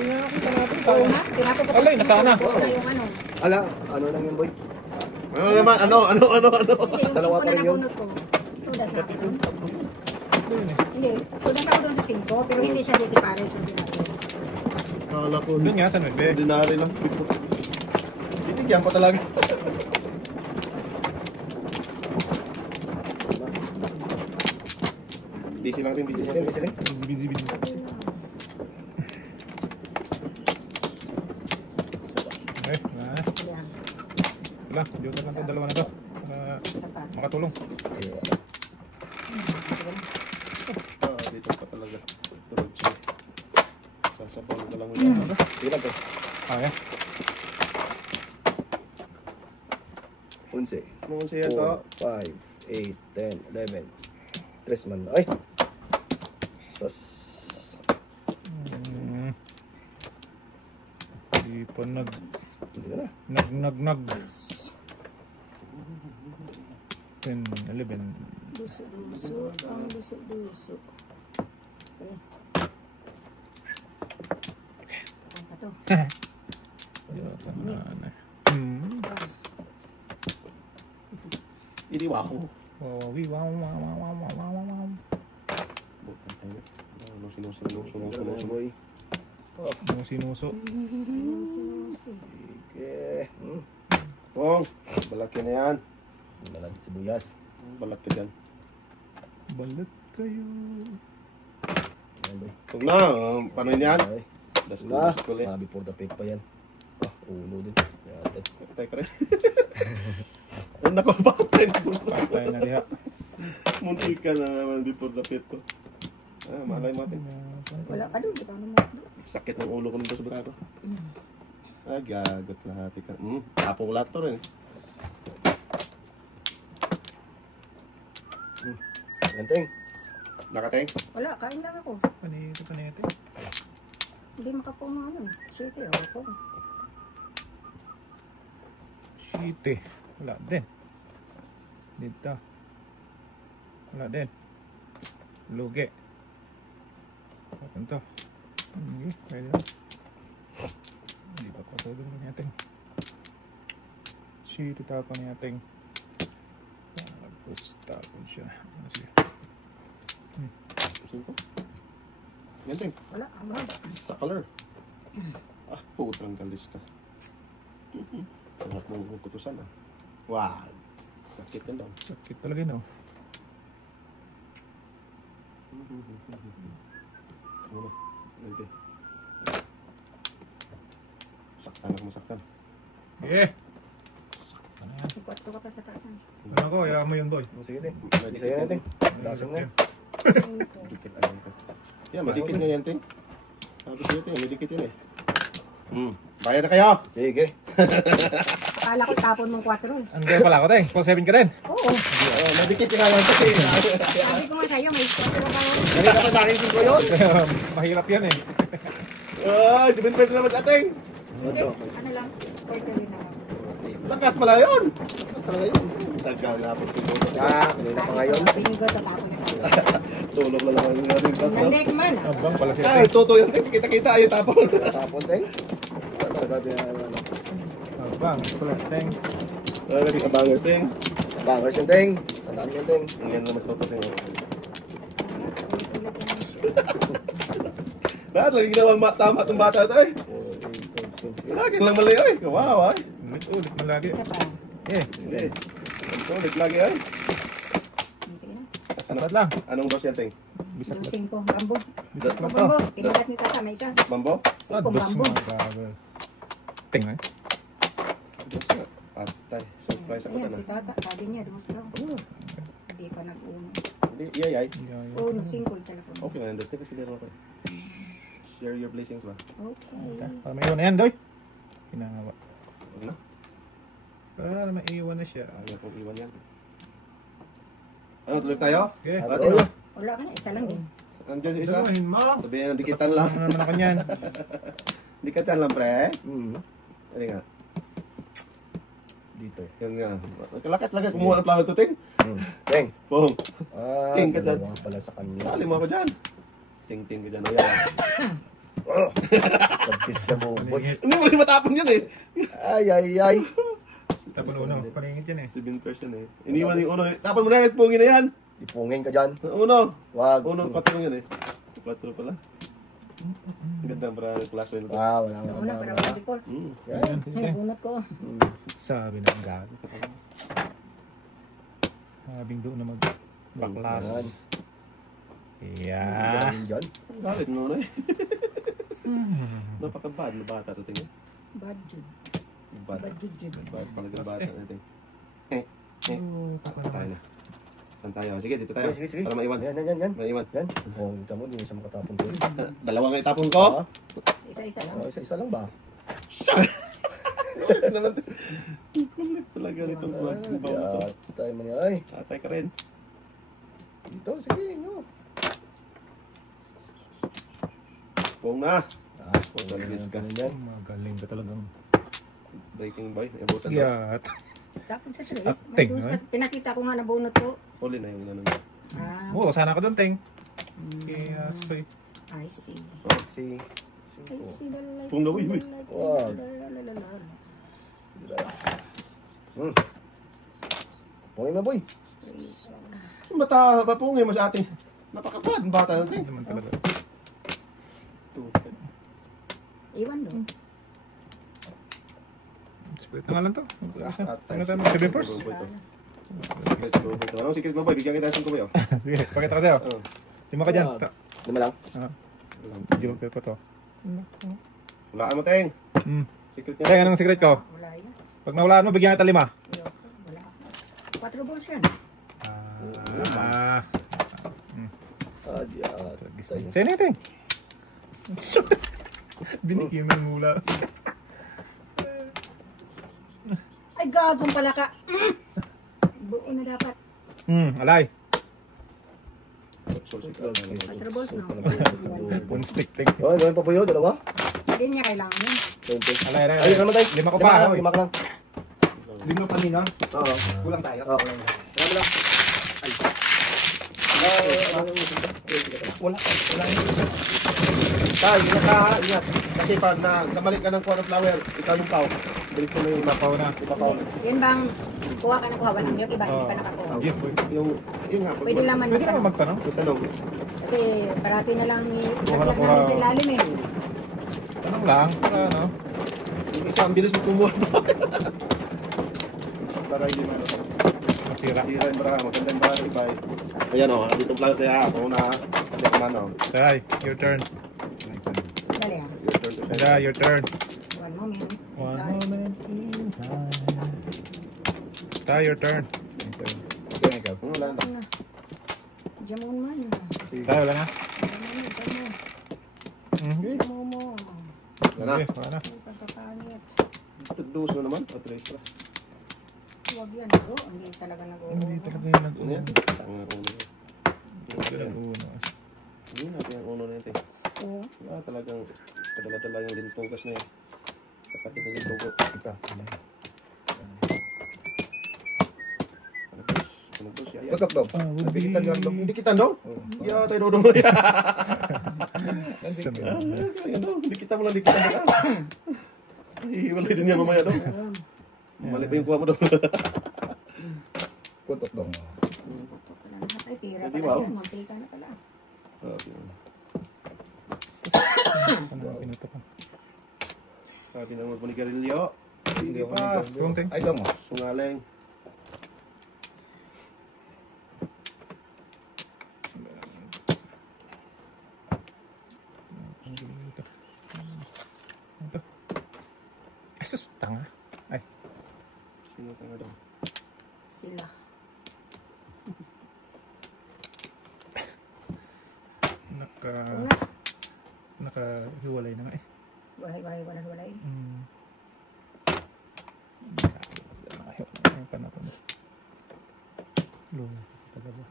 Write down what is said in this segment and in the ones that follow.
Hindi nga ako natin. Oo nga, tinapos ko. Alay, nasana. Yung ano. Ala, ano lang yun, boy? Ano naman? Ano? Hindi, yung Dalawa 5 pa na rin yun. nabunot ko. Tudas na ako. Hindi, tudas ako doon sa 5, pero hindi siya dito pare. So, Kala ko. Doon nga sa 9. Ordinary lang. Titigyan pa talaga. Busy lang din, busy lang. Busy lang. Busy. Okay, wala. Joker lang ito, dalawa na ito. Para makatulong. Dito pa talaga. Tulog siya. Sasapaw ka lang ulit. Sige lang, to. Kaya. 11. Ano siya to? 4, 5, 8, 10, 11. 3 man. Ay! Sus. Hindi pa Hindi ka na. nag 10, 11. duso, ang duso. Sige. Ano pa to? Joker na. Hindi wako. Wow. Bukan tayo. Sinuso. Boy. Yung sinuso. Sige. Tong, balaki na yan. Malag sibuyas. Balaki dyan. Balat kayo. Ayan, boy. Tong na, paano yun yan? Ay. Das Wala. ko ulit. Before the fake pa yan. Ulo din. Yan. Patay ka rin. Ang naku, patay na. Patay na diha. Munti ka na naman before the pit ko. Malay mo atin. Wala ka doon, ikaw naman. Sakit ng ulo ko nito sa brato. Gagot lahat ka. Tapong lahat to rin. Ganting. Nakateng? Wala, kain lang ako. Panito. Hindi makapuno ano. Sige, ako. Shite. Wala din. Dito. Wala din. Lugi. Kapag ito. Pwede na. Hindi pa patulog na natin. Shite, tapon natin. Tapon siya. Sige. Pusin ko. Ganting. Wala, ano? Sa color. Putang kalis ka. Sarap ng kutusan Wow. Sakit na lang. Sakit talaga no. Ano? Ganti. Saktan ako masaktan. Ikot ko pa sa taasan. Ano ko, ayaw mo yun boy. Sige din. Isa yan, Ganting. Lasong na. Dikit alam ko. Yan, masikit nga yan, Ting. Sabi ko ito, may dikit yan eh. Bayad na kayo! Sige. Akala ko tapon mong 4 eh. Hindi pala ako tayo. Pag 7 ka rin. Oo. May dikit yung alam ko eh. Sabi ko nga sa'yo, may 4 ka yun. Hindi ka pa sa akin ko yun. Mahirap yan eh. Ay, 7 pesos naman sa ating. Hindi, ano lang, pwede rin naman. Lakas pala yun. Lakas pala yun. Tagal na po siguro. Kanina pa ngayon. Binigo, tatapon niya. Tulog na naman yung natin. Nandek man. Abang pala siya. Ay, totoo yan. Kita-kita ayaw tapon. Tapon, Teng. Abang. Pala. Thanks. Ay, ka banger, Ting. Bangers yung Teng. Tandaan yung Teng. Yan na mas papating. Lahat lagi ginawa tama itong bata ito eh. Lagi lang mali ay. Kawawa ay. Ulit mo lagi. Isa pa. Hindi. Ulit lagi ay. Sapat lang. Anong dos yan, Ting? Bisat Yung lang. 5, bambo. Bisat lang to. Bambo, tinulat niyo tata, may isa. Mambo? 5 bambo. Tingnan. Patay. Surprise ako Ayan, na. si tata, sabi niya, dumas daw. Hindi pa nag-uno. Hindi, iyay. Uno, 5 yung telepono. Okay na, hindi kasi meron ako. Share your blessings ba? Okay. Para may iwan na yan, Doy. Pinangawa. Ano? Para may iwan na siya. Ayaw kong iwan yan. Ano, tuloy tayo? Okay. Ate, Wala ka na, isa lang din. nandiyan si isa. Gawin mo. Sabihin ng dikitan lang. Ano naman ako niyan. Dikitan lang, pre. Ano nga? Dito. Yan nga. Lakas-lakas kumuha ng flower to, Ting. Teng. Boom. Ah, Ting ka dyan. dalawa pala sa kanya. Sali mo ako dyan. Ting-ting ka dyan. O yan. Kapis sa bubot. Hindi mo rin matapon yan eh. Ay. Tapos uno, paningit yan eh. 7% eh. Iniwan yung uno eh. Tapon mo na yan, pungin na yan. Ipungin ka dyan. Uno. Wag. Uno, 4 lang yan eh. 4 pala. Ganda para klase yun. Ah, wala. Una, para wala default. Yan. Yan, Ay, sige. nabunot ko. Sabi ng gago. Sabing doon na magbaklas. Yan. Yeah. Yan dyan. Bakit mo na eh? Napaka-bad na bata ito tingin. Bad jud. Bad. Bad jud. Bad talaga bata ito. Oh, Tayo na. Saan tayo? Sige, dito tayo. Sige. Para maiwan. Yan. Maiwan. Yan. Oh, kita mo, hindi mo siya makatapon ko. Dalawa nga itapon ko. Ah, Isa-isa lang. isa lang ba? Naman. Kulit talaga nitong bawang ito. Yan. Tayo man yan. Ay, Atay ka rin. dito. Sige, nyo. Pong na. Magaling ka. magaling ka talagang. Breaking boy. Ebusan dos. Yat. Tapos sa stress, Acting, may eh? pinakita ko nga nabunot ko. Huli na yung ano. Ah, Oo, sana ka doon, Teng. Kaya, say. I see. Si. I see the light. Kung nawi, the light, Wag. la. Pungin mo, boy. Please, wag na. Yung bata, papungin mo sa atin. Napaka-bad ang bata natin. Naman talaga. Iwan doon. Split na nga lang to. Atay. Ano tayo, mag-7 first? Anong secret mo boy? Bigyan kita ng 5 boy. Sige, pakita ko sa'yo. Oh. 5 ka dyan. Lima lang. Hindi mo pa to. Hulaan mo, Teng. Secret niya. Teng, anong secret ko? Wala yan. Pag nawalaan mo, bigyan kita 5. Ayoko. Wala. 4 balls yan. Diyan. Sa'yo na yun, Teng. Binigyan mo yung mula. Ay, gagong pala ka. Buo na dapat. Alay. 4 balls, no? One stick, Teng. Oh, gawin pa po yun, dalawa? Hindi niya kailangan yun. Alay, alay. Ay, ano tayo? 5 ko pa. hoy. Lima ka lang. Lima pa nina. Oo. Kulang tayo. Oo. Marami lang. Wala. Tay, ingat ka ha. Ingat. Kasi pag nagkamali ka ng corn flower, ikaw yung pao. Balik ko na yung Ipapaw na. ipapaw. Yun bang kuha ka ng kuha? Walang yung iba, hindi pa nakakuha. Yes, boy. Yung nga. Pwede naman Pwede naman magtanong. magtanong. Tanong. Kasi parati na lang Kuha na naglag kuha. namin sa ilalim eh. Tanong lang. Para ano. Yung isa, ang bilis mo kumuha. Para hindi mo Masira. sira yung baraha. Magandang baraha iba eh. Ayan o, dito flower tayo ha. Kung na, kasi kuman o. Tay, your turn. Dali ah. Your turn to shine. Yeah, your turn. One moment. One Ay, moment in time. Tay, your turn. Wala na. ano na. Jamon man. Tay, wala na. Jamon, jamon. Okay. Jamon mo. Wala na. Okay, wala na. Ay, pagkakangit. Dos na naman. O, tres pala. Huwag yan. Go. Hindi talaga nag-oo. Hindi talaga yung Ano yan? nag-uno. Tanga uno yan. Nag-uno. Hindi natin ang uno na yan. Oo. Wala talagang kadala-dala yung lintugas na yan. Kapatid na lintugo. Ito. Ano siya? Tutok daw. Ah, would be- Napigitan lang daw. Hindi kita no? Oo. Yeah, tayo dodong mo yan. Sabi. Hindi kita mo lang, hindi kita mo lang. Hiwalay din yan mamaya no? Mali pa yung kuha mo daw. Tutok daw. Wala na. Ay, pira Hindi, pala wow. yan. Mantika na pala. Okay. Ano ang pinuto ko? Sabi na mo bunigarilyo. Hindi ako pa. nag- Yung Teng. Ay, daw mo. Sungaling. Ay, sus, tanga. Ay, Sino tanga daw? Sila. Una. nakahiwalay na nga eh. Wahay, wala. Nakahiwalay pa na ako. Luma talaga.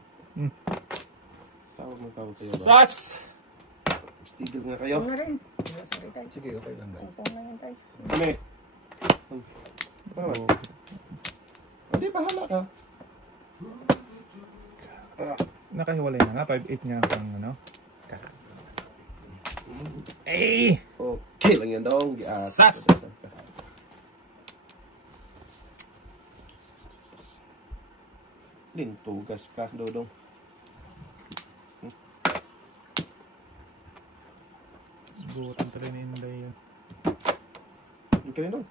Tawag tayo ba? Sas! Stigil nga kayo. Una rin. Oh, sorry, tayo. Sige, okay lang daw. Utong na yun, tayo. Kami. Ano naman? Hindi, bahala ka. Nakahiwalay na nga. 5-8 nga ang ano. Eh! Okay lang yan dong. Sas! Tugas ka, Dodong. Butan pa rin Inday yun. Yung ka rin dong.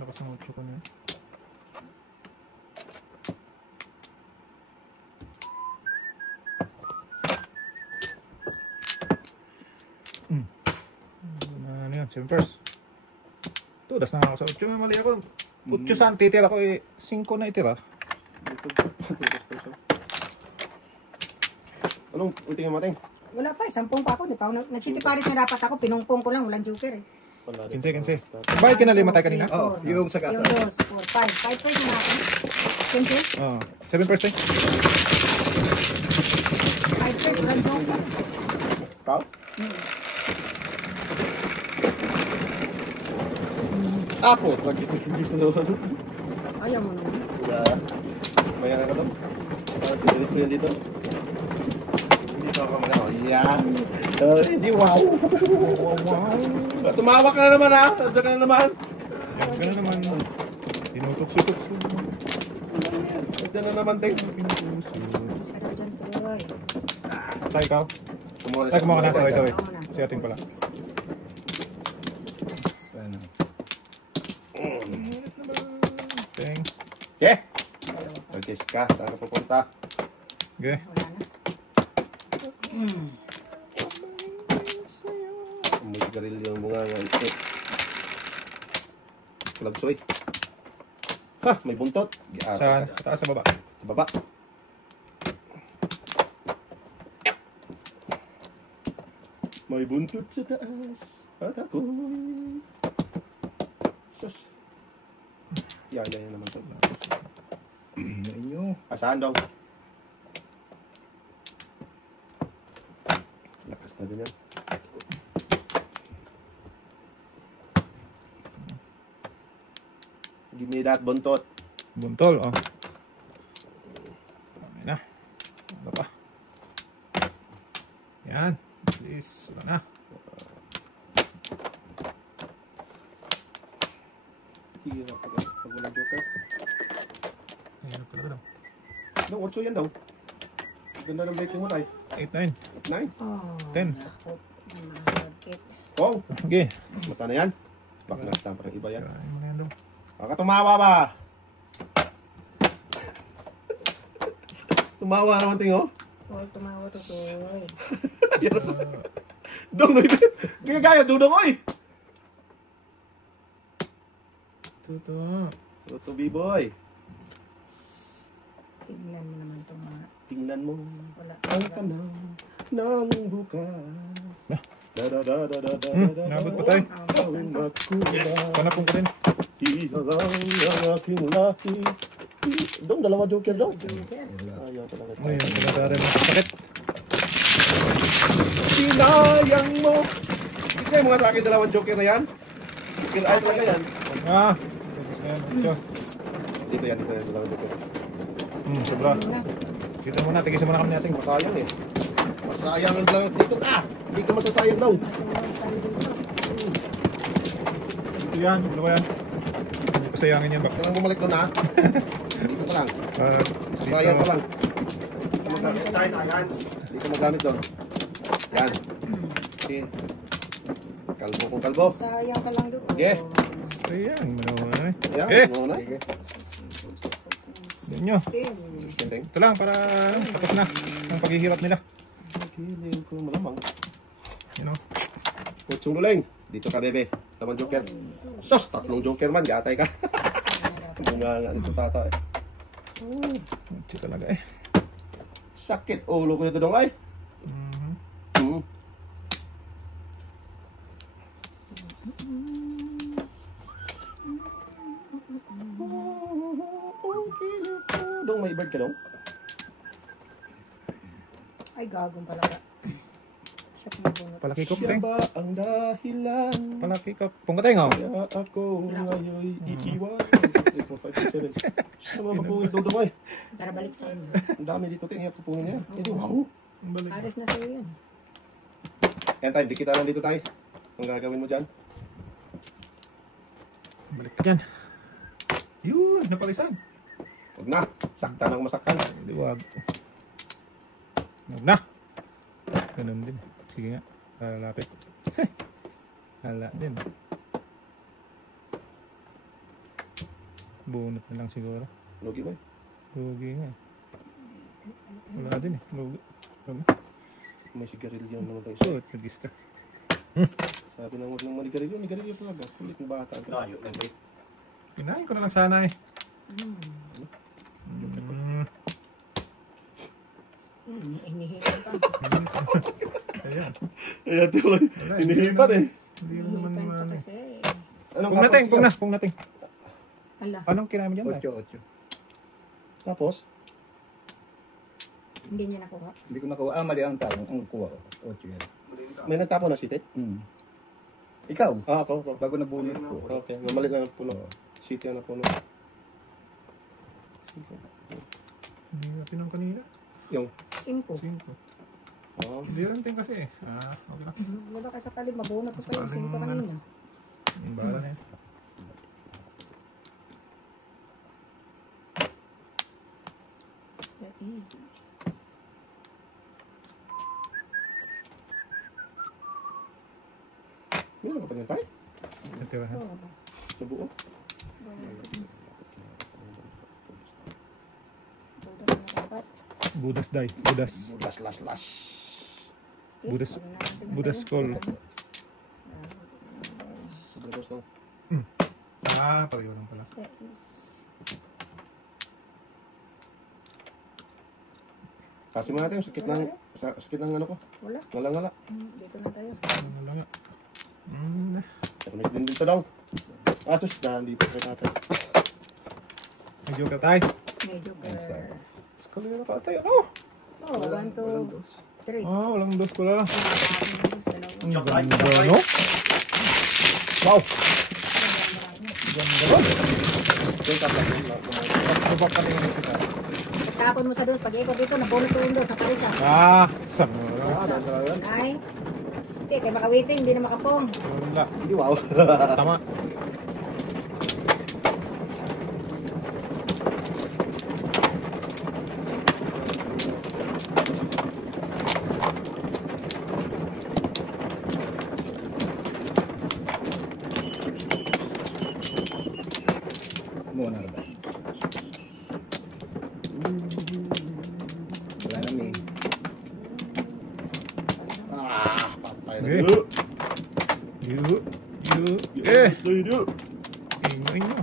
Lakas ng 8 ko na yun. Ano yun? 7 first. Tudas na ako sa 8. Mali ako. 8 saan titira ko eh. 5 na itira. Anong ultingin mo, Ting? Wala pa, 10 pa ako. Nagsitiparis na dapat ako. Pinungpong ko lang, walang joker eh. 15. Bakit ka na 5 tayo kanina? Oh, yung sa Yung kasa. 2, 4, 5. 5 first na ako. 15? Oo. 7 first eh. 5 first, walang joker. Kau? Apo, pag-isip-isip na naman. Ayaw mo naman. Mayaran ka dong. Diretso yan dito. Dito ako magano. Yan. Hindi wow. Tumawa ka na naman ha. Nandiyan ka na naman. Yan ka na naman. Tinutukso-tukso. Nandiyan na naman, Ting. Sarap dyan, Troy. Tayo ikaw. Kumuha Ay, kumuha ka na. Sorry. Ako na. Si ating pala. Teng. Okay. Pagkis ka. Saan ka pupunta? Okay. Wala na. May sigarilyo yung bunga nga ito. Kulagsoy. Ha! May buntot. Saan? Sa taas, sa baba. Sa baba. May buntot sa taas. At ako. Sus. Yan naman ito. Inyo. Saan daw? Lakas na din yan. Give me that buntot. Buntol, oh. Ayan na. Ano pa? Yan. Please. Wala na. Sige na pag walang joker. Ayan pala daw. No, 8 yan daw. Ganda ng breaking mo tayo. 8, 9. 9. Oh, 10. naku. Mahagkit. Oh, Okay. mata na yan. Back na stamp ng iba yan. Kaya mo na yan daw. Baka tumawa ba? Tumawa naman tingo. Huwag tumawa to, Troy. Dong, kaya gaya, dudong oy. Totoo. Toto B-boy. Tignan mo naman itong mga... Tingnan mo Wala. ang tanaw ng bukas. Nabot pa tayo. Gawin makulang. Panapong ko din. Ihalang ang aking lahi. Dong, dalawa joker dong. Joker. Ayaw talaga. Ayun, pinatara mo. Sakit. Sinayang mo. Hindi mga sa akin dalawang joker na yan. Joker ay talaga yan. Ah. Tapos na yan. Ito. Dito yan, dalawang joker. Sobra. Ano na? Dito muna. Tigisan muna kami natin. Masayang eh. Masayang ang lang dito ka. Hindi ka masasayang daw. Ito yan. Dalawa yan. Hindi ko sayangin yan. Bak. Kailangan bumalik doon ha. Dito ka lang. Dito. Masayang ka lang. Hindi ka magamit doon. Yan. Okay. Kalbo kong kalbo. Sayang ka lang doon. Okay. Sayang. Manawa eh. Ayan, Eh! muna. Inyo. Sisinteng. Ito lang para tapos na ang paghihirap nila. Kiling ko malamang. You know. Kutsong luling. Dito ka, bebe. Laman joker. Sos, 3 joker man. Gatay ka. Yung nga nito tata eh. Ito talaga eh. Sakit ulo ko dito dong ay. Hmm. Dong, may bird ka dong? Ay, gagong pala ka. Siya pinabunot. Palaki ko, Siya Peng. ba ang dahilan? Palaki ko. Pungateng, oh. Kaya ako ngayon iiwan. 3, 4, 5, 6, 7. Sa mga papungin dong ay. Para balik sa inyo. Ang dami dito tingin. Papungin niya. Ito, wow. Balik. Aris na sa'yo yan. Yan tayo, dikita lang dito tayo. Ang gagawin mo dyan. Balik ka dyan. Yun, napalisan. Huwag na. Saktan ang masaktan. Hindi, wag. Wag na. Ganun din. Sige nga. Lalapit. Hala din. Bunot na lang siguro. Lugi ba? Lugi nga. Wala din eh. Lugi. Wala. May sigarilyo naman tayo. So, nag-isa. Sabi na huwag nang manigarilyo. Nigarilyo talaga. Kulit ng bata. Layo lang tayo. Kinain ko na lang sana eh. Inihipan pa. Ayan. Ayan tuloy. Inihipan eh. Hindi na naman Inihipan pa naman. kasi. Anong Pung nating, kapag siya? pung nating. Hala, Anong kinain mo dyan? 8. Tapos? hindi niya nakuha. Hindi ko nakuha. Mali ang tanong. Ang kuha ko. 8 yan. May nagtapo na sitit? Ikaw? Ako. Bago nabunot ko. Okay, mamali na ng puno. City na puno. Hindi natin ang kanina. Yung, 5. 5. oh, Hindi rin din kasi eh. Okay lang. Wala ka sa kalib, mabunot ko pa yung Sakaling 5 kanina. Bahala na yan. So easy. meron ka pa niyan tayo? Ito ha. Oh, Nabuo? budas na dapat. Budas day. Budas. Las. Budas. Wala natin na Budas tayo. call. Sobrang gusto. Pareho lang pala. That is... Kasi mo natin yung sakit ng ano ko. Wala. Ngala. Dito na tayo. Ano nga. Pero may din dito daw. Asus na, dito kay tatay. May joke tayo. Medyo Eskalera ka tayo. Oh! Oh, 1, 2, 3. Walang dos ko lang. Ang Dalawa. ganda, no? Wow! Ganda ba? Baba kami ng kita. Tapon mo sa dos. Pag ikot dito, nabunot ko yung dos. Napalis ah. Sama. Ay. Hindi, kaya maka-waiting. Hindi na makapong. Wala. Hindi wow. Tama. Muna na ba? Wala na may. Patay na. Okay. You. Yu. Ingay nyo.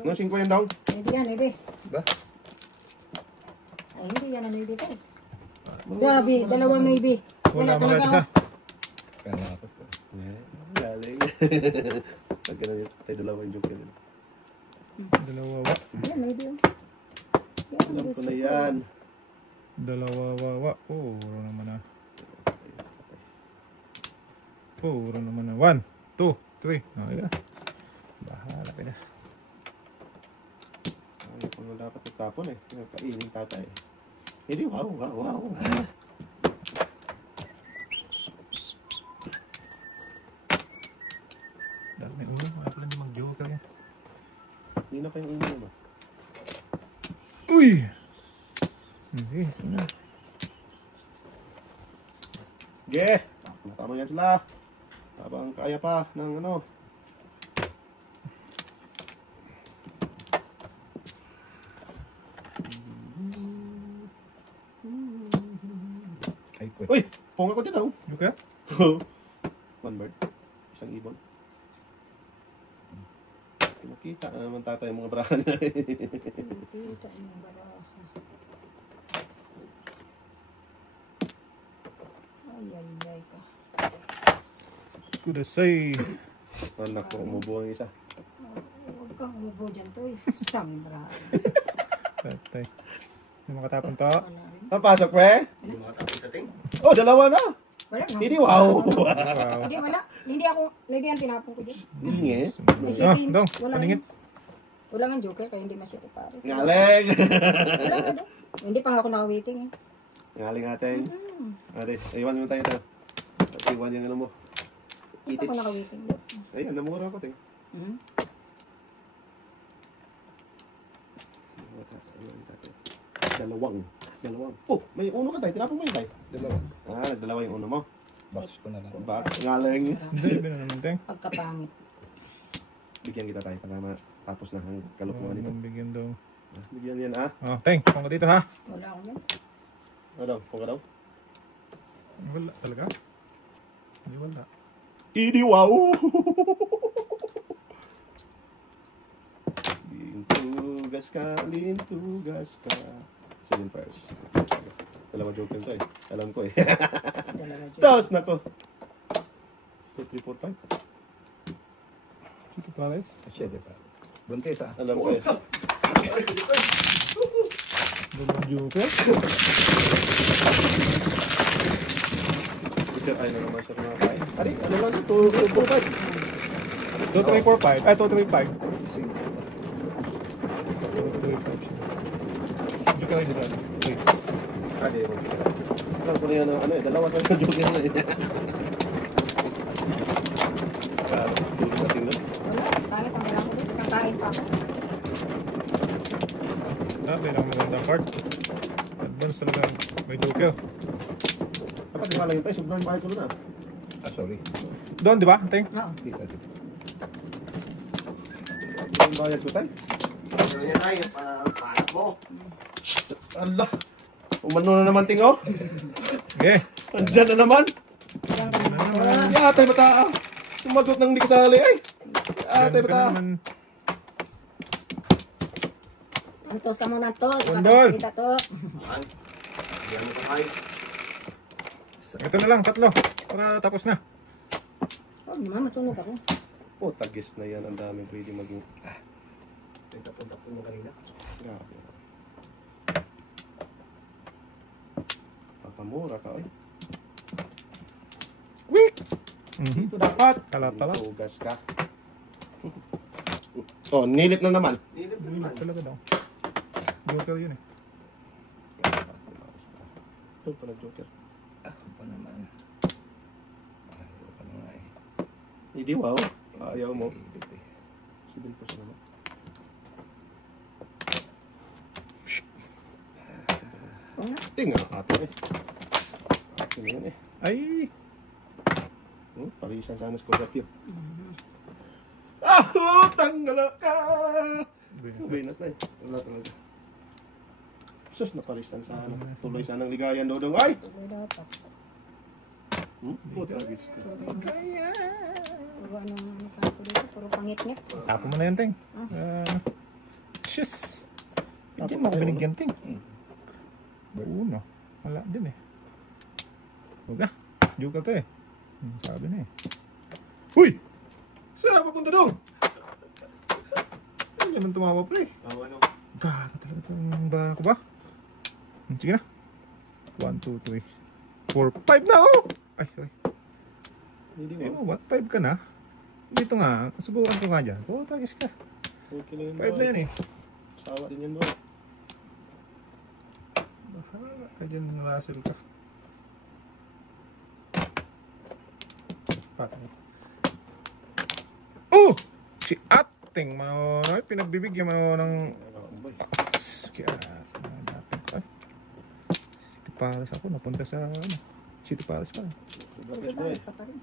Ano 5 yan daw? Hindi yan, Ebe. Ba? Ay, hindi yan ang Ebe tayo. Grabe, dalawang Ebe. Wala Wala talaga mga isa. ako. Kaya ako to. Galing. Pagka na tayo dalawang joke yan. Dalawa wa. Yan, Ebe. Yan, Alam ko gusto na ko. yan. Dalawa wa. Puro naman na. Puro naman na. 1, 2, 3. Okay na. Bahala ka na. Ano kung dapat itapon eh. Kainin tatay. Hindi, wow. Dahil may ulo. Wala pala hindi mag-joker yan. Hindi na kayong ulo ba? Uy! Hindi. Na. Ge! Matama yan sila. Habang kaya pa ng ano. Ay, pwede. Uy! Pong ako dyan daw. Okay? One bird. Isang ibon. Nakita na naman tatay yung mga braha niya. Kita niyo ba na? Ay ka. Kudasay. Anak ko, umubo ang isa. Huwag kang umubo dyan to. Sambra. Patay. May makatapon to. Wala rin. Napasok, pre? Oh, dalawa na. Wala na. Hindi, wow. Wow. Hindi, wala. Hindi ako, hindi yan tinapon ko dyan. Hindi eh. May Ah, shipping. dong. Wala Paningit. rin. Wala nga joker, kaya hindi masyado pares. Ngaling! Wala nga daw. Hindi pa nga ako naka-waiting eh. Ngaling ating. Ate, iwan mo tayo ito. Iwan yung ano mo. Hindi pa ako naka-waiting. Ayun, namura ko, ting. Dalawang. Oh, may uno ka tayo. Tinapon mo yun tayo. Dalawa. Nagdalawa yung uno mo. Box ko na lang. Bakit? Ngaling. Hindi, na naman, Teng. Pagkapangit. Bigyan kita tayo para matapos na ang kalokohan nito. Bigyan daw. Bigyan yan, ah. Oh, Teng, kung ka dito ha. Wala ako yan. Ano daw? Kung ka daw? Wala talaga. Hindi wala. Idi wow! Lintugas ka, lintugas ka. Silin first. Dalawa joke yun to eh. Alam ko eh. Dalawa joker. Tapos na ko. 2, 3, 4, 5. Ito pares. Siya, di ba? Buntis ah. Alam ko eh. Dalawang joker. Isa tayo na naman sa mga kain. Ari, ano lang ito? 2, 4, 5. 2, 3, 4, 5. Ay, 2, 3, 5. 2, 3, 5. Hindi ka rin dito. Kasi, alam ko na yan ano eh. Dalawa tayo joke yan eh. Tulog natin na. Wala. Pangit ang wala ko dito. Isang kain pa ako. Sabi ng magandang card. Advance talaga. May joker. Dapat di ba lang yun tayo? Sobrang bayad ko na. Ah, sorry. Doon, di ba, Teng? Oo. Dito, dito. Sobrang bayad ko tayo. Ano yan tayo? Para mo. Allah. Umano na naman ting oh. Okay. Andyan na naman. Isang kain. Yatay bata. Sumagot nang di kasali ay. Yatay Ka bata. naman. Antos ka muna, Tos. Bundol. Kita to. Ito na lang, tatlo. Para tapos na. Oh, naman, matunog ako. Oh, tagis na yan. Ang daming pwede maging. Tapon mo kanina. Grabe. Papamura ka ay. Weak! Ito dapat. Kalat-talat. Tugas ka. Oh, nilit na naman. Weak talaga daw. Joker yun eh. Ito pala joker. Ako pa naman. Ayaw pa naman eh. Hindi wow. Ayaw mo. Ibig eh. 7% naman. Oo nga. Tingnan ato eh. Ato na yan eh. Ay! Parisan sana Scorpio. Tanggala ka! Buenas na eh. Wala talaga. Sus, naparisan sana. Tuloy sanang ligayan, Dodong. Ay! Tuloy dapat. Putagis ka. Puro anong ano ka ako dito. Puro pangit-ngit. Tapo mo na yan, Teng. Shush! Hindi mo ako binigyan, Teng. Uno. Wala din eh. Huwag na. Joker to eh. Sabi na eh. Uy! Saan na papunta doon? Hindi naman tumawa pala eh. Ano? Bago talaga itong bako ba? Sige na. 1, 2, 3, 4, 5 na oh! Ay, sorry. Hindi Eh, mo. what? 5 ka na? Dito nga. Subukan ko nga dyan. Oo, tagis ka. Okay na yun. 5 na yan eh. Sawa din yan doon. Bahala ka dyan, Russell ka. Patay. Oh! Si ating manonoy. Pinagbibigyan mo ng... Kaya, hanapin ko. City Palace ako. Napunta sa... City Palace pa. Tuloy dapat pa rin.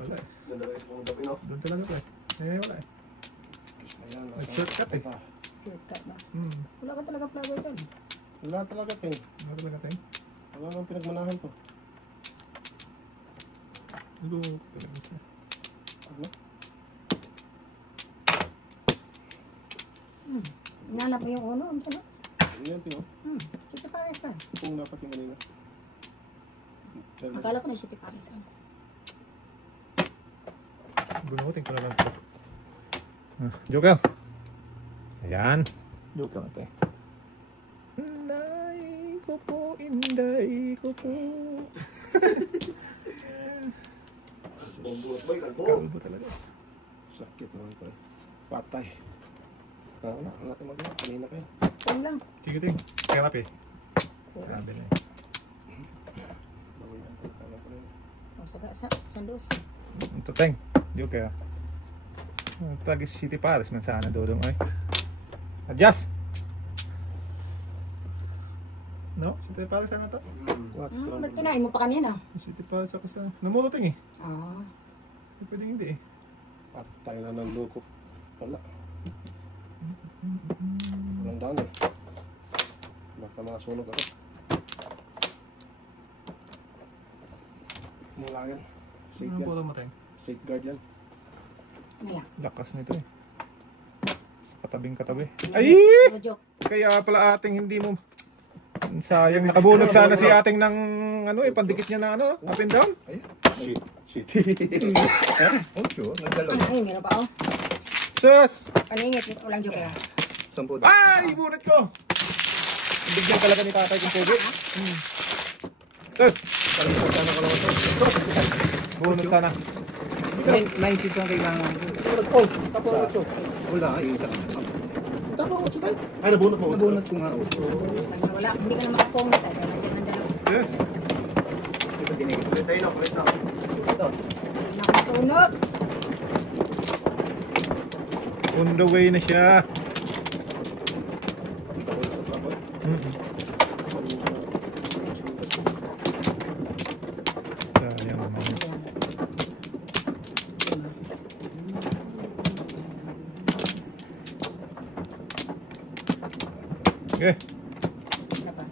Wala eh. Doon Doon talaga pa eh. Eh, wala eh. Shortcut eh. Shortcut ba? Hmm. Wala ka talaga flower dyan. Wala talaga, Ting. Wala talaga tayo. Wala nang pinagmanahan to. Look talaga siya. Ano? Nanap mo yung uno. Ano na? Ano yan, Ting? City Paris ka. Kung dapat yung kanina. Akala ko na City Paris ka. Bunutin ko na lang ito. Joker. Ayan. Joker natin. Inday ko po, inday ko po. Boy, kalbo. Kalbo talaga. Sakit naman ito eh. Patay. Wala natin magawa. Kanina kayo. Yan lang. Kikiting. Therapy. Grabe na eh. Bawal natin. Kala ko rin. O, sa sandos. Ito teng. Di kaya. Tagis City Paris man sana dodong ay. Adjust. No? City Paris ano to? Ba't kinain mo pa kanina? City Paris ako sa... Namurating eh. Ah. Pwedeng hindi eh. Patay na ng loko. Wala. Walang daan eh. Baka masunog ako. Mula yan. Ano Safeguard. puro mo teng? Safeguard yan. Ano lang? Lakas nito eh. Katabing katabi. Ay! No joke. Kaya pala ating hindi mo... Sayang nakabunod sana si ating ng ano eh, pandikit niya na ano, up and down. Shit. Shit. Oh, sure. Nagdalaw. Ay, meron pa oh. Sus! Paningit, walang joke yan. Sampo daw. Ay! Bunod ko! Bigyan talaga ni tatay kong tubig. Sus! Bunod sana. 90 lang kailangan. Oh, tapos ako. Wala, yung isa. Tapos ako tayo. Ay, nabunot mo. Nabunot ko nga. Pag wala, hindi ka na makapungit. Ay, dahil nandiyan ang dalawa. Yes! Ito dinigit. Ulit tayo na. Ulit na. Ito. Nakasunod. On the way na siya. Sayang naman. Okay, Isa pa.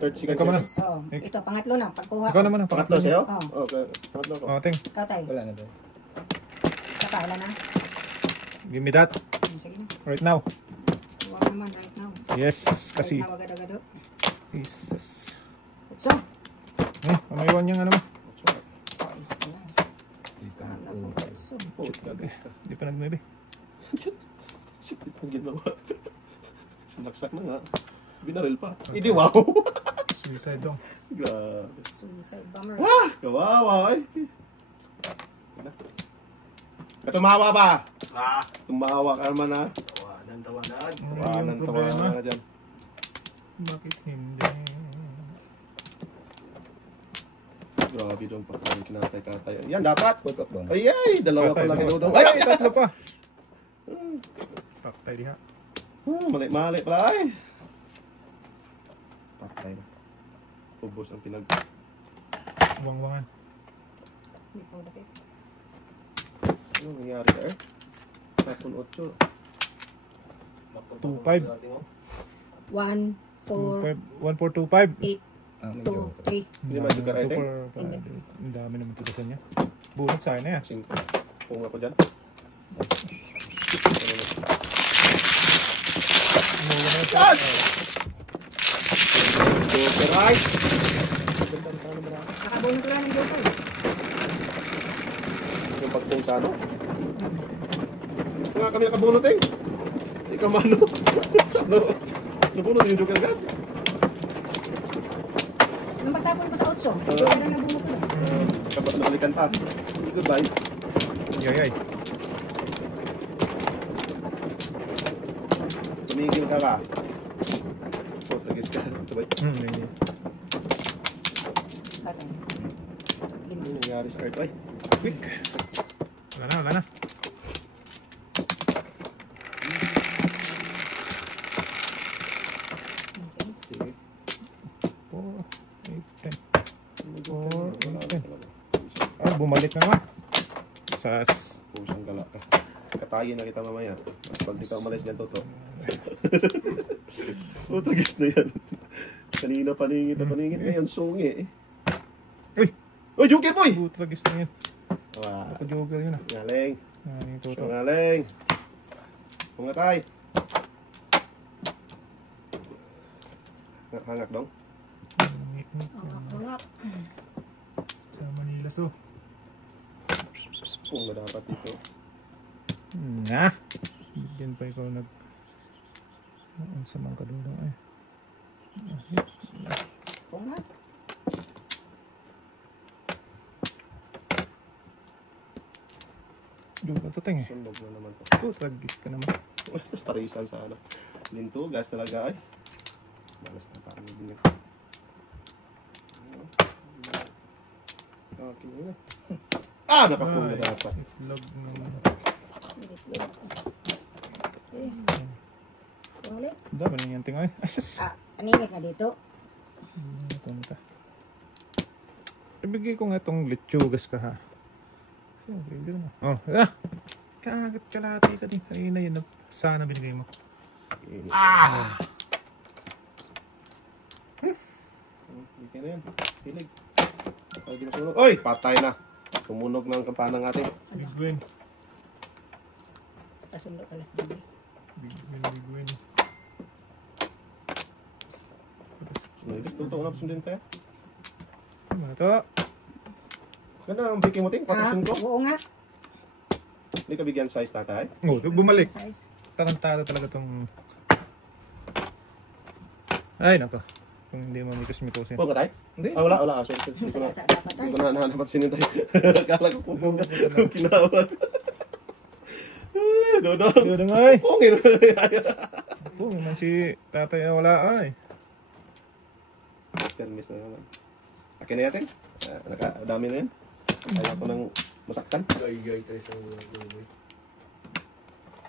Third second. ikaw muna. Oo. Ito, pangatlo na. Pagkuha. Ikaw naman ang Pangatlo sa'yo? Oo. Okay. Pangatlo ko. Oh, ting. Ikaw tayo. Wala na daw. Isa pa, wala na. Give me that. Sige na. Right now. Huwag naman right now. Yes, kasi. Right now, agad-agad. Jesus. Let's go. May iwan niyang ano mo. Size ka lang. Wala po kaso. Oh, gagas ka. Hindi pa nagmaybe. Sikit ang ginawa. Sinaksak na nga. Binaril pa. Hindi, wow. Suicide dong. Grabe. Suicide bomber. Ah! Kawawa eh. Katumawa ba? Ah! Tumawa ka naman ha. Tawanan, tawanan. Tawanan, tawanan na dyan. Bakit hindi? Grabe dong pagkain kinatay-katay. Yan, dapat. Put up doon. Ay, ay! Dalawa pa lang yung Ay, tatlo pa. Paktay diha. Mali pala ay. Patay na. Ubos ang pinag... Wang-wangan. Hindi po dapat. Ano nangyari ka eh? Tapon 8. 2-5. 1, 4, 1-4-2-5. 8, Ah, 2, medyo. 3. Hindi ba ito ka-right eh? Ang dami naman tugasan niya. Bunot sa akin na yan. 5. Punga ko dyan. Yan! Joker right! Nakabunod ko lang ng joke. Yung pagpong sa ano? Nga kami nakabunot eh. Ikaw mano. Saan no? Nabunot yung Joker agad. Nung pagtapon ko sa 8, joke na nabunod ko. Kapag nakalikan pa. Hindi goodbye. Yay. Tumigil ka ka. Portugis ka. Sabay. Hindi. Patay. Ano nangyari sa Earth? Ay. Quick. Wala na. Sige. 4, 8, 10. Wala na talaga. Ah, bumalik na naman. Sas. Pusang gala ka. Katayin na kita mamaya. Pag di ka umalis dyan, toto. Portugis na yan. Kanina paningit na paningit. Ngayon, sungi eh. Uy! Uy, Joker boy! Butragis na yan. Wow. Ako joker yun ah. Galing. Yung toto. Galing. Pungatay. Hangak dong. Hangak. Sa Manila so. Kung na dapat dito. Nah. Diyan pa ikaw nag... Ang samang kadulong ay. Hangak. Yung matuteng eh. Sunog na naman to. Oh, tragis ka naman. Tapos parisan sa ano. Linto, gas talaga ay. Malas na parang din. Okay. Ah, nakapuno na dapat. Itlog naman. Ulit. Dami na yung tingay. Asas. Paningit na dito. Punta. Ibigay ko nga itong lechugas ka ha. Sige na. Oh, kagat kalati ka din. Kanina yun. Sana binigay mo. Hindi na yan. Pilig. Oy! Patay na. Tumunog ng kampana ng ating. Big win. Pasundo alas 2. Big win. Totoo na pasundin tayo. Ano ito? Ganda na ang biking mo ting. 4-5. Oo nga. Hindi ka bigyan size tatay. Oh, bumalik. Size. Tarantado talaga itong... Ay, nako. Kung hindi mo mikos-mikosin. Pong ka tayo? Hindi. Wala. Sorry. Hindi ko na. Sa dapat Hindi tayo. ko na napansin tayo. Akala ko pong ka. Kinawag. Dodong. Dodong ay! Pongin. Kung naman si tatay na wala ay. Termis na naman. Akin na yatin. Nakadami na yan. Kaya ko nang masaktan. Gay, tayo sa mga buhay.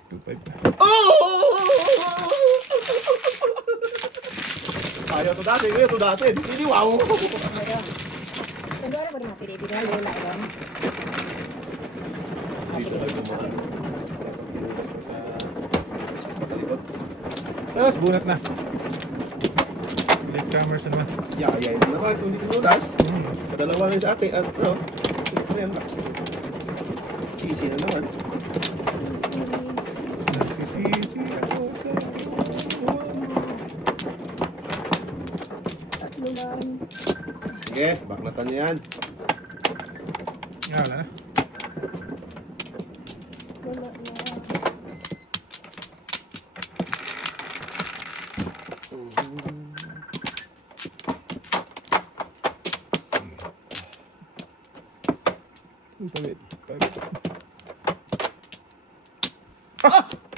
2-5. Oh! Ayaw tudasin. Ayaw tudasin. Hindi wow. Ano ba rin mga pinibigyan? Lola yan. Sige. Tapos, bunat na. Late comers naman. Yeah, ito naman. Kung hindi ko tudas. Padalawa rin sa ating. At ano. Ito yan ba? Sisi na naman. Nagsisisi ako sa... Tatlo lang. Sige, baknatan niyo yan. Wala na. Wala na.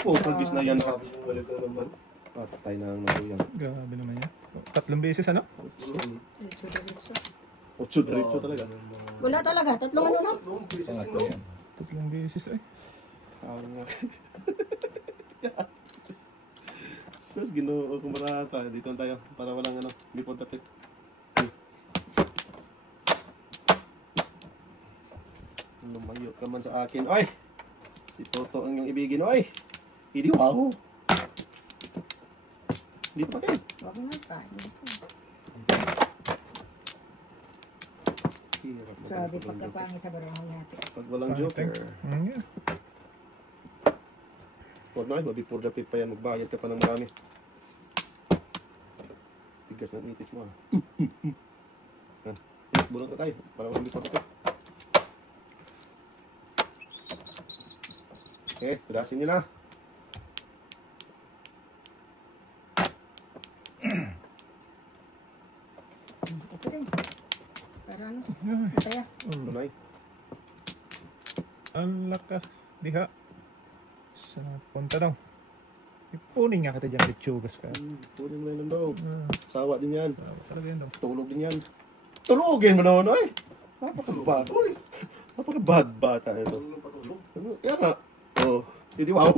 Oh, pagkis na yan. Bumalik na naman. Patay na ang nabuyan. Grabe naman yan. 3 beses ano? Diretso. 8 diretso talaga. Wala talaga. Tatlong ano lang. Pangatlo yan. 3 beses ay. Sus, ginoo ko marata. Dito na tayo. Para walang ano. Before the pit. Lumayo ka man sa akin. Oy! Si Toto ang iyong ibigin. Oy! Hindi wow! Dito pa kayo. Wag nga pa. Grabe pagkapangit sa barangay natin. Pag walang joker. Yeah. Huwag na, before the pit pa yan. Magbayad ka pa ng marami. Tigas ng itis mo. Yan. Bulong ka tayo. Para walang before the pit. Okay, tudasin nyo na. Ito rin. Para ano? Masaya. Tunay. Ang lakas. Diha. Sa punta daw. Ipunin nga kita dyan. Lechugas ka. Punin mo yan daw. Sawa din yan. Talaga yan daw. Tulog din yan. Tulogin mo naman, oy! Napaka-bad. Napaka-bad bata ito. Kaya nga. Oh, hindi wow.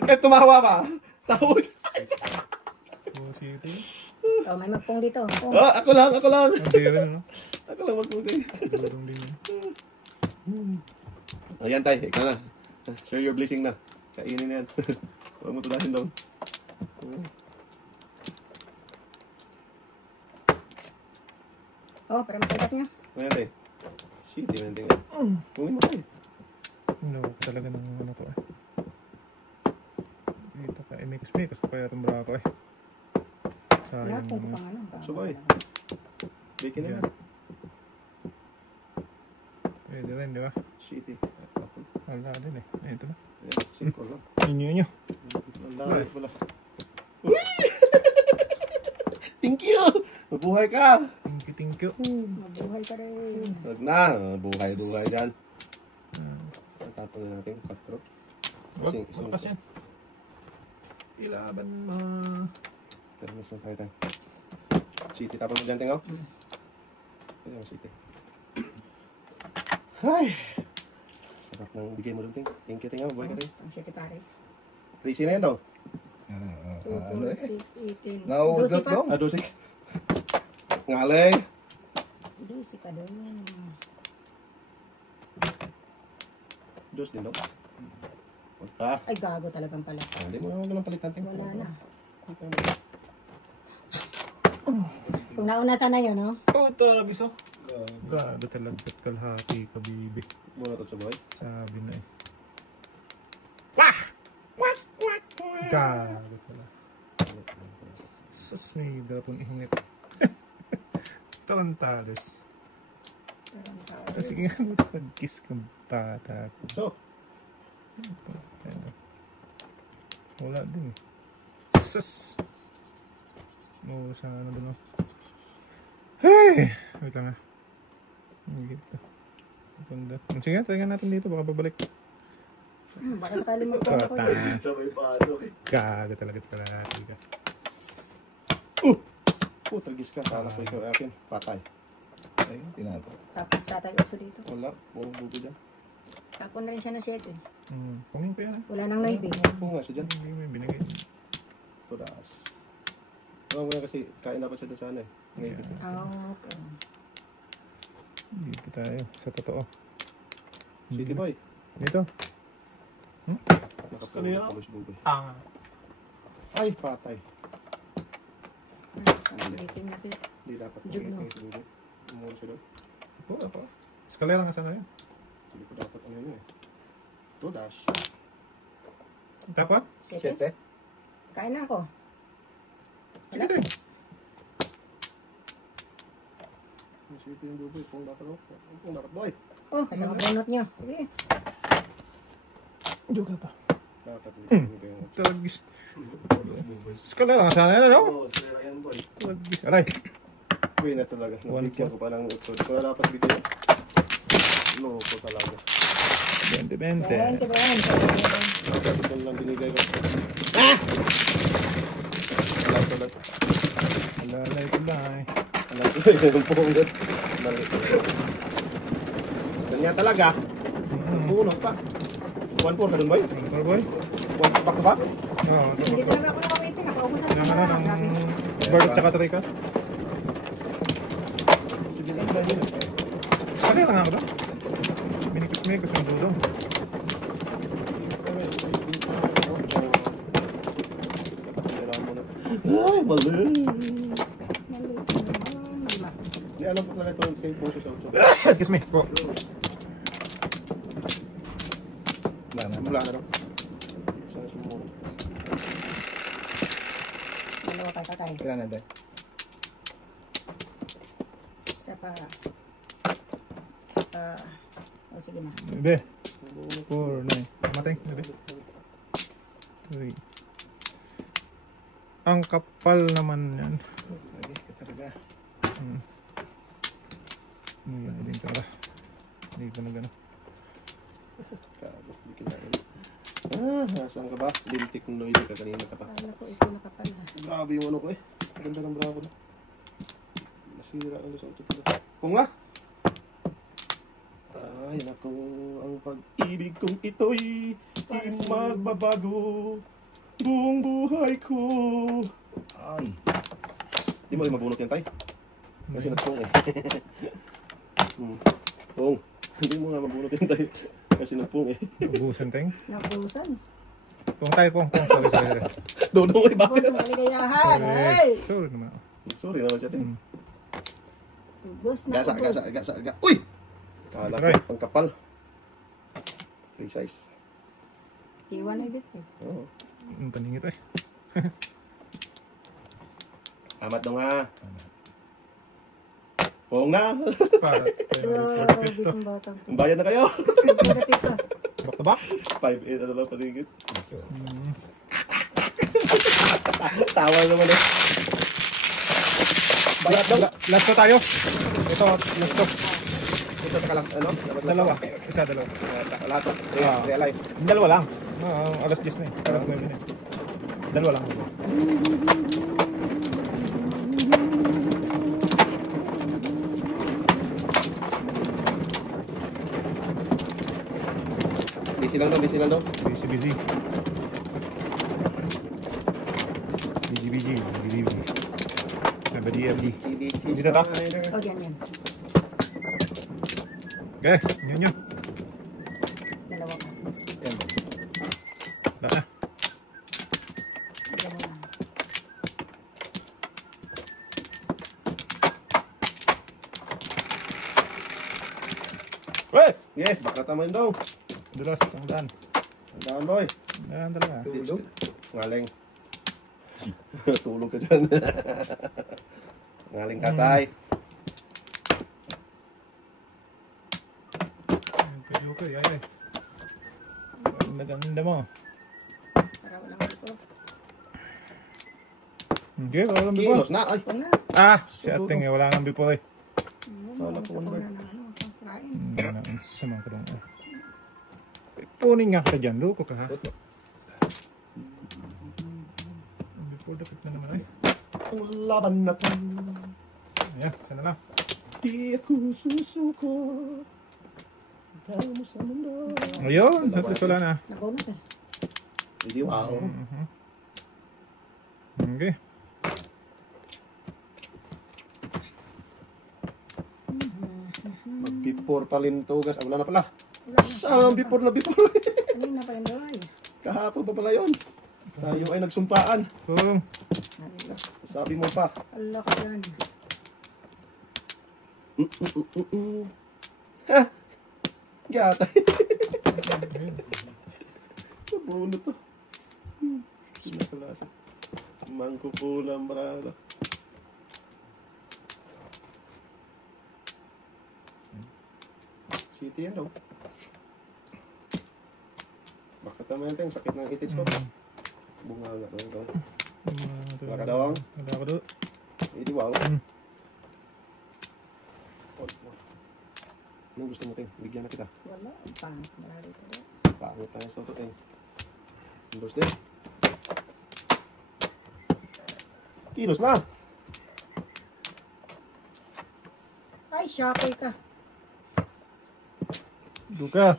Kahit tumawa pa. Tawad. Oh, sige. Oh, may magpong dito. Pong. Ah, ako lang. Hindi rin, no? Ako lang magputin. Durong din yan. Ayan tayo, ikaw na. Share your blessing na. Kainin na yan. Huwag mo tudasin daw. Oh, para matigas niya. Ayan tayo. Shit, yun ang tingin. Huwagin mo tayo. No, talaga ng ano to eh. Dito ka, mikas pa kaya itong brako eh. Sayang Lahat ng naman. pangalan. Subay. Bacon na Yan. yan. Pwede rin, di ba? Shitty. Wala din eh. Ito na. Ayan, simple lang. Inyo. Ang langit pala. Uy! Thank you! Mabuhay ka! Thank you. Mabuhay ka rin. Huwag na. Buhay dyan. Tapos natin 4. Wag, malakas yan. Ilaban mo. Pero mas na tayo. City, tapos mo dyan, tingaw. Ayan ang city. Ay! Sarap ng bigay mo doon, ting. Thank you, tingaw. Buhay ka, ting. Ang 7 pares. 3C na yan, daw. 2, 4, 6, 18. Nauudot 12 pa. dong. 12. Ngalay. 12 pa doon. 2 din, daw. Wagka. Ay, gago talagang pala. Hindi mo naman palitan, ting. Wala na. Kung nauna sana yun, no? Oh, tabis oh. Gago talaga kalahati ka, bibi. Muna to sa buhay. Sabi na eh. Wah! What? Gago talaga. Sus, may gapon ihingit. Tarantados. Kasi nga, pag-kiss kang bata. So, Wala din eh. Sus! Oo, sana na doon. Hey! Wait lang ah. Higit pa. Ganda. Sige, tayo natin dito. Baka babalik. Baka nakalimutan ako yun. Sabay pasok eh. Gaga talaga talaga. Tragis ka. Sala ko ikaw akin. Patay. Ayun, tinato. Tapos tatay uso dito. Wala. Puro bubo dyan. Tapon na rin siya ng 7. Pangin ko yan ah. Wala nang 9. Oo nga siya dyan. Hindi may binigay. Tudas. Oo nga kasi kain na pa siya doon sana eh. Ngayon. Okay. Dito tayo. Sa totoo. City boy. Dito. Nakapulis buboy. Ay, patay. Meeting na siya. Hindi dapat Jug mo. magiging si buboy. Umuro siya doon. Ito. Eskalera nga sana yun. Hindi ko dapat ano yun eh. Tudas. Tapos? 7? 7. Kain na ako. Sige tayo. City yung buboy. Kung dapat ako. Kung dapat boy. Oh, kasama bunot nyo. Sige. Joke pa. Dapat hindi ko yung... Talagis. Eskalera nga sana yun, ano? Oo, sila yan boy. Talagis. Aray. Uy na talaga. One Nabigyan ko pa ng utod. Kung na dapat bigyan. Loko talaga. 20. 20. Ito lang binigay ko. Ah! Alam. Alay. Alam ko yung pungot. Ganyan talaga. Punot pa. 1-4 ka dun, boy? Ano boy? 1 back to back? Oo. Hindi talaga ako nakawaiting. Nakaupo na Ng ano, ng bird at saka trika. Sige lang ba yun? Eskalera nga ako doon. Minikos ng dulo. Ay, bali. Maliit naman. Hindi alam ko talaga ito yung same poses out. Excuse me. Po. Wala na lang. Saan sumuro? Dalawa pa tatay. Kailan na tayo? Isa pa. Oh, sige na. Bebe. 4, 9. Matay. Bebe. 3. Ang kapal naman yan. Lagi ka talaga. Hindi talaga. Hindi ko na gano'n. Kago, hindi kinain. Nasaan ka ba? Lintik ng Lloyd ka kanina ka pa. Kala ko ito nakapal na. Grabe yung ano ko eh. Ganda ng bravo na. Masira ang sa utot ko. Kung nga! Ay, naku, ang pag-ibig kong ito'y di magbabago. Buong buhay ko. Di mo rin mabunot yan, tay? Kasi nagpong eh. Pong, hindi mo nga mabunot yan, tay. Kasi nagpong eh. Ubusan tayong. Napusan. Pong tayo, pong. Sorry. Dodong eh, bakit? Ubus ang kaligayahan. Ay! Sorry naman. Sorry naman siya, tay. Ubus na Gasa. Uy! Kala ko, ang kapal. Free size. Iwan na ibig. Oo. Ang paningit eh. Amat dong ha. Pong na. Para. Grabe itong batang to. Bayad na kayo. Magapit ka. Back to back? 5-8 ano lang paligid. Tawa naman eh. Bayad daw. Last ko tayo. Ito, last ko. Isa sa kalang, ano? Dalawa. Isa, dalawa. Lahat. Ah. Realay. Dalawa lang. Alas 10 na eh. Alas 9 na eh. Dalawa lang. Busy lang daw, busy lang daw. Busy, busy. Busy, busy. Busy, busy. Abdi, abdi. Chibi, Dito to? Oh, yan, yan. Okay, yun yun. Dalawa pa. Yan. Wala na. Dalawa lang. Wait! Yes, baka tamayin daw. Dulas, ang daan. Tandaan, boy. Daan talaga. Tulog. Ngaling. Tulog ka dyan. Ngaling katay. Okay, okay. Ay, ay. Maganda mo. Para walang dito. Okay, wala nang bipol. Kilos na. Ay, Huwag na. Ah, si ating eh, wala nang bipol eh. Kala ko one bird. Wala nang sama ko doon. Punin nga ka dyan, loko ka ha. Ang bipol dapat na naman eh. Ang laban na to. Ayan, sana lang. Di ako susuko. Sigaw mo sa mundo. Ayun, at least wala na. Nakunat eh. Hindi, wow. Okay. Mag-before palintugas. Ah, wala na pala. Wala na. Saan ang before na before? Kanina pa yung doon. Kahapon pa pala yun. Tayo ay nagsumpaan. Kung Ala, Sabi mo pa. ala ka yan. Ha? Gata. Sabunot to. Sinakalasa. Mangkukulang brada. City yan daw. Bakit naman yung sakit ng itits ko? Bunga nga ito. Wala ka daw ang? Wala ka doon. Hindi wow. Anong gusto mo, Ting? Bigyan na kita. Wala. Ang pangit. Wala dito. Pangit tayo sa ito, Ting. Kilos din. Kilos na! Ay, shoppy ka. Duka.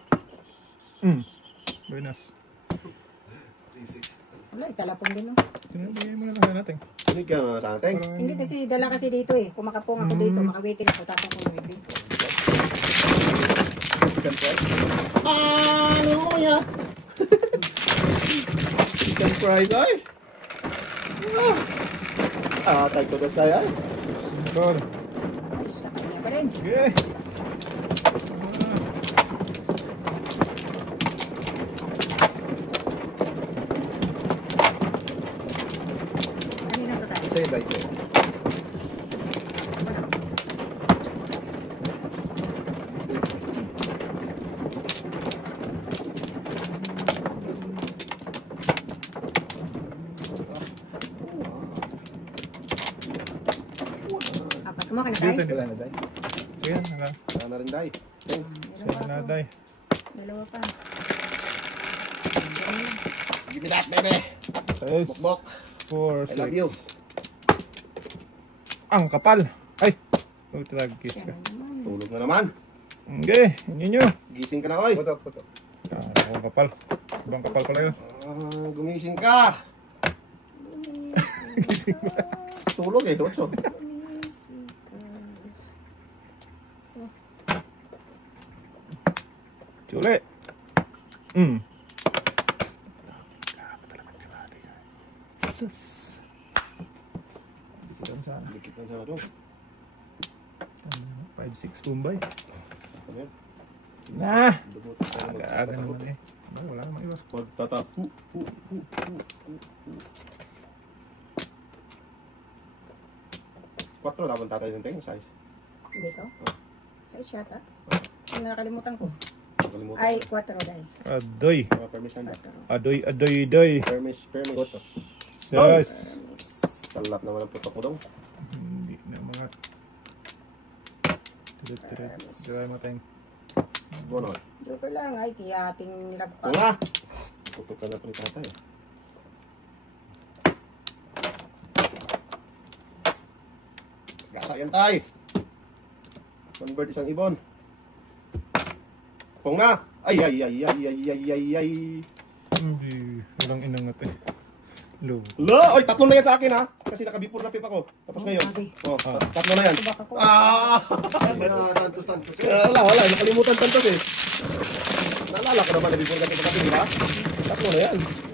Buenas. Wala, italapon din no. Tinabigay mo na lang natin. Sinig ka na sa ating. Hindi kasi dala kasi dito eh. Kumakapong ako dito, makawitin ako, tapos ako maybe. Chicken fries. Ano mo ya? Chicken fries ay. Tayo ko dosay ay. Good. Ay, sa kanya pa rin. Okay. Kanina to tayo. Say bye to. Apat mo ka na Dito, tayo. dito. Wala na, Day. Ayan, wala. Wala na rin day. Ting. Meron Sa pa ako. naday. Dalawa pa. Give me that baby. 6, Bok. 4, I love 6. you. Ang kapal. Ay. Tragis ka. Yan naman. Tulog na naman. Okay, yun yun. Gising ka na oy. Putok, putok. Ang kapal. Ibang kapal pala yun. Gumising ka. Gising ba? Tulog eh, 8. Chuli. Sus. Dikitan sana. Dikit na sana doon. 5-6 Bombay. Ano yan? Nah. Dugot tayo Aga-aga naman eh. Wala namang iba. Magtatap. Quatro dapat tatay ng ting size. Dito? Sa isyata? Ang nakalimutan ko. Nakalimutan. Ay, 4 dahil. Adoy. Mga permission na. 4. Adoy, adoy, adoy. Permis. Sus. Talap naman ang putok mo daw. Hindi na mga Try mo tayong. Bono. Joker lang ay kaya ating nilagpan. Nga. Tutok ka na pa ni tatay. Gasa yan tay. Convert isang ibon. Pong na. Ay. Hindi. Walang inangat eh. Low. Lo, oy, tatlo na yan sa akin ha. Kasi nakabipor na pip ako. Tapos ngayon. Oh, tatlo na yan. Tubak ako. Ah! Tantos. Wala. Nakalimutan tantos eh. Naalala ko naman na before ka pip, di ba? Tatlo na yan.